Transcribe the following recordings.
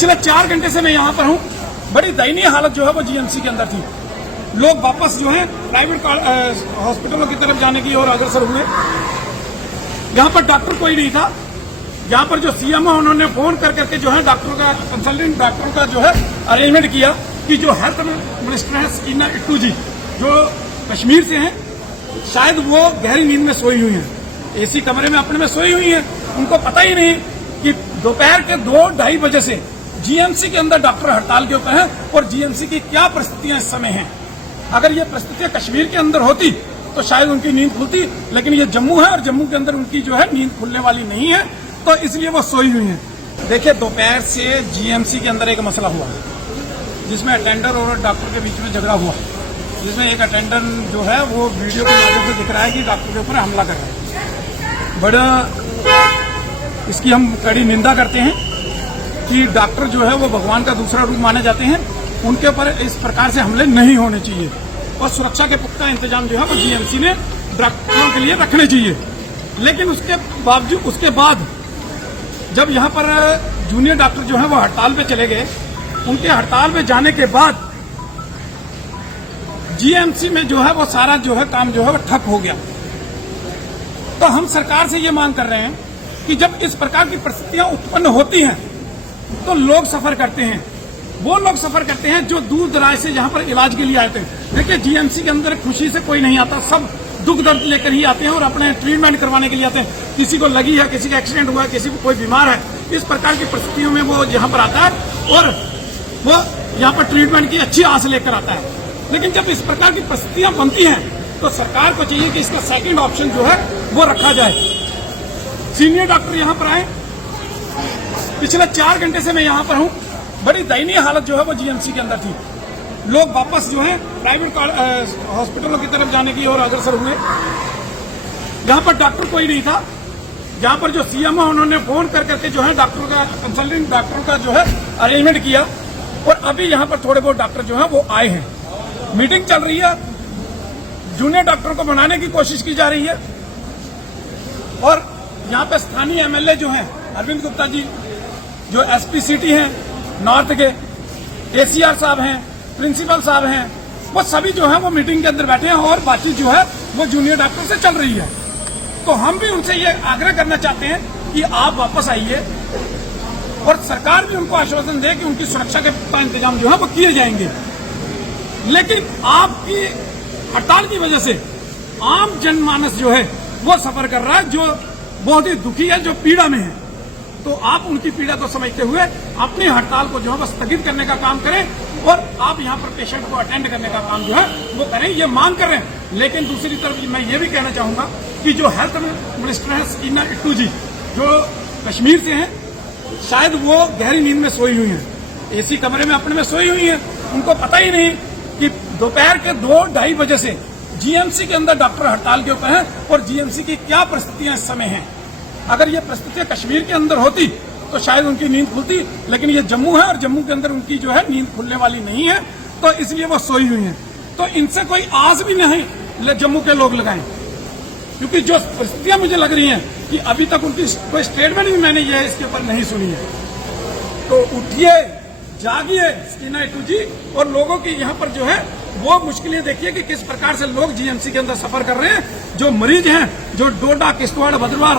पिछले 4 घंटे से मैं यहाँ पर हूँ। बड़ी दयनीय हालत जो है वो जीएमसी के अंदर थी। लोग वापस जो है प्राइवेट हॉस्पिटलों की तरफ जाने की ओर अग्रसर हुए। यहाँ पर डॉक्टर कोई नहीं था। यहाँ पर जो सीएम है उन्होंने फोन करके जो है डॉक्टरों का, कंसल्टेंट डॉक्टरों का जो है अरेंजमेंट किया कि जो हेल्थ मिनिस्टर है सकीना इट्टू जी, जो कश्मीर से हैं, शायद वो गहरी नींद में सोई हुई हैं, एसी कमरे में अपने में सोई हुई हैं। उनको पता ही नहीं कि दोपहर के 2-2:30 बजे से जीएमसी के अंदर डॉक्टर हड़ताल के ऊपर हैं और जीएमसी की क्या परिस्थितियां इस समय हैं। अगर ये परिस्थितियां कश्मीर के अंदर होती तो शायद उनकी नींद खुलती, लेकिन ये जम्मू है और जम्मू के अंदर उनकी जो है नींद खुलने वाली नहीं है, तो इसलिए वो सोई हुई हैं। देखिए, दोपहर से जीएमसी के अंदर एक मसला हुआ जिसमें अटेंडर और डॉक्टर के बीच में झगड़ा हुआ, जिसमें एक अटेंडर जो है वो वीडियो के माध्यम से दिख रहा है कि डॉक्टर के ऊपर हमला कर रहा है। बड़ा इसकी हम कड़ी निंदा करते हैं कि डॉक्टर जो है वो भगवान का दूसरा रूप माने जाते हैं, उनके ऊपर इस प्रकार से हमले नहीं होने चाहिए और सुरक्षा के पुख्ता इंतजाम जो है वो जीएमसी ने डॉक्टरों के लिए रखने चाहिए। लेकिन उसके बावजूद, उसके बाद जब यहाँ पर जूनियर डॉक्टर जो है वो हड़ताल पे चले गए, उनके हड़ताल पे जाने के बाद जीएमसी में जो है वो सारा जो है काम जो है वो ठप हो गया। तो हम सरकार से ये मांग कर रहे हैं कि जब इस प्रकार की परिस्थितियां उत्पन्न होती हैं तो लोग सफर करते हैं। वो लोग सफर करते हैं जो दूर दराज से यहाँ पर इलाज के लिए आए थे। देखिए, जीएमसी के अंदर खुशी से कोई नहीं आता, सब दुख दर्द लेकर ही आते हैं और अपने ट्रीटमेंट करवाने के लिए आते हैं। किसी को लगी है, किसी का एक्सीडेंट हुआ है, किसी को कोई बीमार है, इस प्रकार की परिस्थितियों में वो यहाँ पर आता है और वो यहाँ पर ट्रीटमेंट की अच्छी आस लेकर आता है। लेकिन जब इस प्रकार की परिस्थितियां बनती हैं तो सरकार को चाहिए कि इसका सेकंड ऑप्शन जो है वो रखा जाए। सीनियर डॉक्टर यहाँ पर आए। पिछले 4 घंटे से मैं यहाँ पर हूँ। बड़ी दयनीय हालत जो है वो जीएमसी के अंदर थी। लोग वापस जो है प्राइवेट हॉस्पिटलों की तरफ जाने की ओर अग्रसर हुए। यहाँ पर डॉक्टर कोई नहीं था। यहाँ पर जो सीएम है उन्होंने फोन करके जो है डॉक्टरों का, कंसल्टेंट डॉक्टरों का जो है अरेंजमेंट किया और अभी यहाँ पर थोड़े बहुत डॉक्टर जो है वो आए हैं। मीटिंग चल रही है, जूनियर डॉक्टरों को बनाने की कोशिश की जा रही है और यहाँ पे स्थानीय एमएलए जो हैं, अरविंद गुप्ता जी जो एसपी सिटी हैं नॉर्थ के, एसीआर साहब हैं, प्रिंसिपल साहब हैं, वो सभी जो है वो मीटिंग के अंदर बैठे हैं और बातचीत जो है वो जूनियर डॉक्टर से चल रही है। तो हम भी उनसे ये आग्रह करना चाहते हैं कि आप वापस आइए और सरकार भी उनको आश्वासन दे कि उनकी सुरक्षा के इंतजाम जो है वो किए जाएंगे। लेकिन आपकी हड़ताल की वजह से आम जनमानस जो है वो सफर कर रहा है, जो बहुत ही दुखी है, जो पीड़ा में है। तो आप उनकी पीड़ा को समझते हुए अपनी हड़ताल को जो है वो स्थगित करने का काम करें और आप यहाँ पर पेशेंट को अटेंड करने का काम जो है वो करें, ये मांग कर रहे हैं। लेकिन दूसरी तरफ मैं ये भी कहना चाहूंगा कि जो हेल्थ मिनिस्टर है सकीना इट्टू जी, जो कश्मीर से हैं, शायद वो गहरी नींद में सोई हुई हैं, एसी कमरे में अपने में सोई हुई हैं। उनको पता ही नहीं कि दोपहर के 2-2:30 बजे से जीएमसी के अंदर डॉक्टर हड़ताल के ऊपर हैं और जीएमसी की क्या परिस्थितियां इस समय हैं। अगर ये परिस्थितियां कश्मीर के अंदर होती तो शायद उनकी नींद खुलती, लेकिन ये जम्मू है और जम्मू के अंदर उनकी जो है नींद खुलने वाली नहीं है, तो इसलिए वो सोई हुई हैं। तो इनसे कोई आस भी नहीं जम्मू के लोग लगाएं, क्योंकि जो परिस्थितियां मुझे लग रही हैं कि अभी तक उनकी कोई स्टेटमेंट भी मैंने ये इसके ऊपर नहीं सुनी है। तो उठिए, जागिए सकीना इट्टू जी, और लोगों की यहाँ पर जो है वो मुश्किलें देखिए कि किस प्रकार से लोग जीएमसी के अंदर सफर कर रहे हैं। जो मरीज हैं, जो डोडा, किश्तवाड़, भद्रवाह,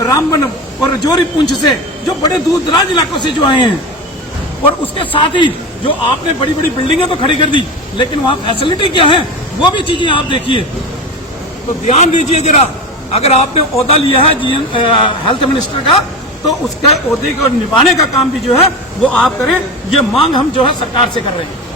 रामबन और राजौरी, पुंछ से, जो बड़े दूर दराज इलाकों से जो आए हैं, और उसके साथ ही जो आपने बड़ी बड़ी बिल्डिंगें तो खड़ी कर दी, लेकिन वहाँ फैसिलिटी क्या है वो भी चीजें आप देखिए। तो ध्यान दीजिए जरा, अगर आपने ओहदा लिया है हेल्थ मिनिस्टर का, तो उसके ओहदे को निभाने का काम भी जो है वो आप करें। ये मांग हम जो है सरकार से कर रहे हैं।